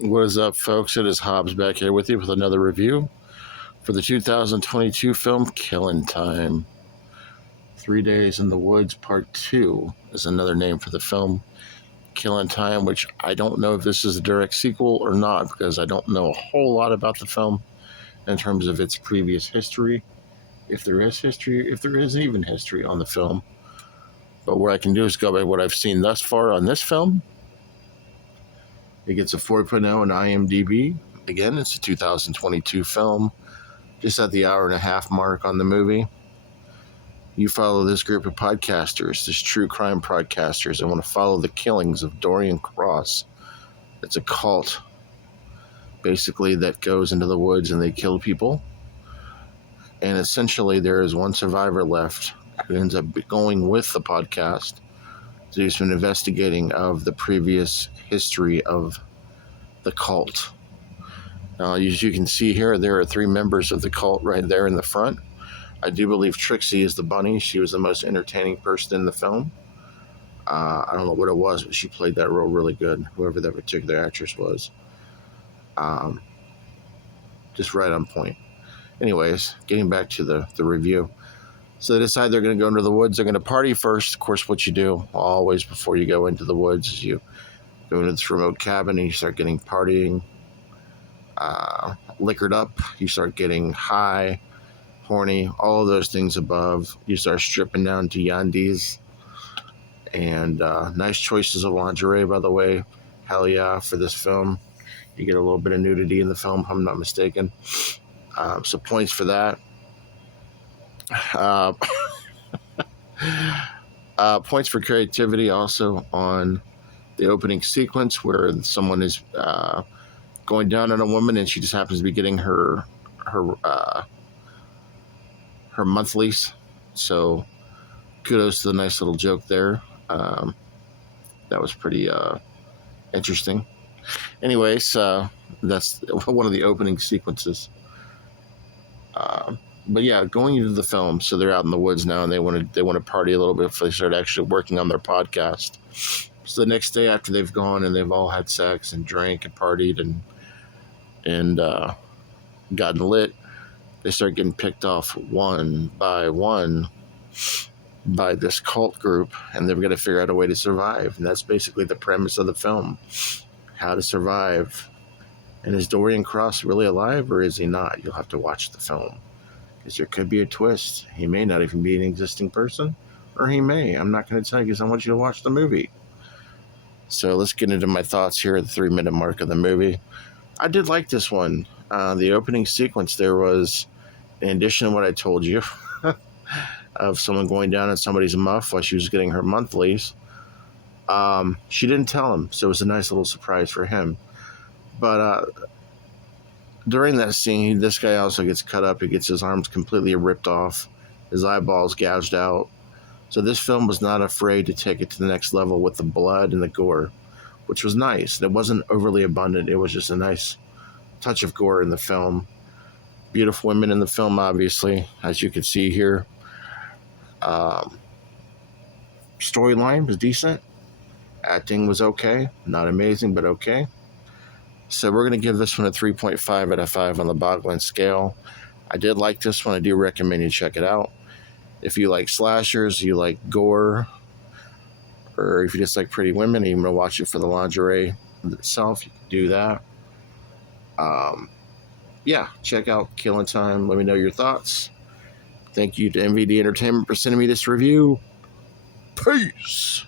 What is up, folks? It is Hobbs back here with you with another review for the 2022 film Killin Time. 3 Days in the Woods Part 2 is another name for the film Killin Time, which I don't know if this is a direct sequel or not because I don't know a whole lot about the film in terms of its previous history. If there is history, if there is even history on the film. But what I can do is go by what I've seen thus far on this film. It gets a 4.0 on IMDb. Again, it's a 2022 film, just at the hour and a half mark on the movie. You follow this group of podcasters, this true crime podcasters, and want to follow the killings of Darien Cross. It's a cult, basically, that goes into the woods and they kill people. And essentially, there is one survivor left who ends up going with the podcast to do some investigating of the previous history of the cult. As you can see here, there are 3 members of the cult right there in the front. I do believe Trixie is the bunny. She was the most entertaining person in the film. I don't know what it was, but she played that role really good, whoever that particular actress was. Just right on point. Anyways, getting back to the review. So they decide they're going to go into the woods. They're going to party first. Of course, what you do always before you go into the woods is you go into this remote cabin and you start getting partying, liquored up. You start getting high, horny, all of those things above. You start stripping down to yandies. And nice choices of lingerie, by the way. Hell yeah, for this film. You get a little bit of nudity in the film, if I'm not mistaken. So points for that. Points for creativity also on the opening sequence where someone is going down on a woman and she just happens to be getting her monthlies. So kudos to the nice little joke there. That was pretty interesting. Anyways, that's one of the opening sequences. But yeah, going into the film, so they're out in the woods now, and they want to party a little bit before they start actually working on their podcast. So the next day after they've gone and they've all had sex and drank and partied and gotten lit, they start getting picked off one by one by this cult group, and they've got to figure out a way to survive. And that's basically the premise of the film: how to survive. And is Darien Cross really alive, or is he not? You'll have to watch the film, because there could be a twist. He may not even be an existing person, or he may. I'm not going to tell you because I want you to watch the movie. So let's get into my thoughts here at the 3-minute mark of the movie. I did like this one. The opening sequence, there was, in addition to what I told you, of someone going down in somebody's muff while she was getting her monthlies, she didn't tell him, so it was a nice little surprise for him. But during that scene, this guy also gets cut up. He gets his arms completely ripped off, his eyeballs gouged out. So this film was not afraid to take it to the next level with the blood and the gore, which was nice. It wasn't overly abundant. It was just a nice touch of gore in the film. Beautiful women in the film, obviously, as you can see here. Storyline was decent. Acting was okay. Not amazing, but okay. So we're going to give this one a 3.5 out of 5 on the Bogland scale. I did like this one. I do recommend you check it out. If you like slashers, you like gore, or if you just like pretty women and you want to watch it for the lingerie itself, you can do that. Yeah, check out Killin Time. Let me know your thoughts. Thank you to MVD Entertainment for sending me this review. Peace!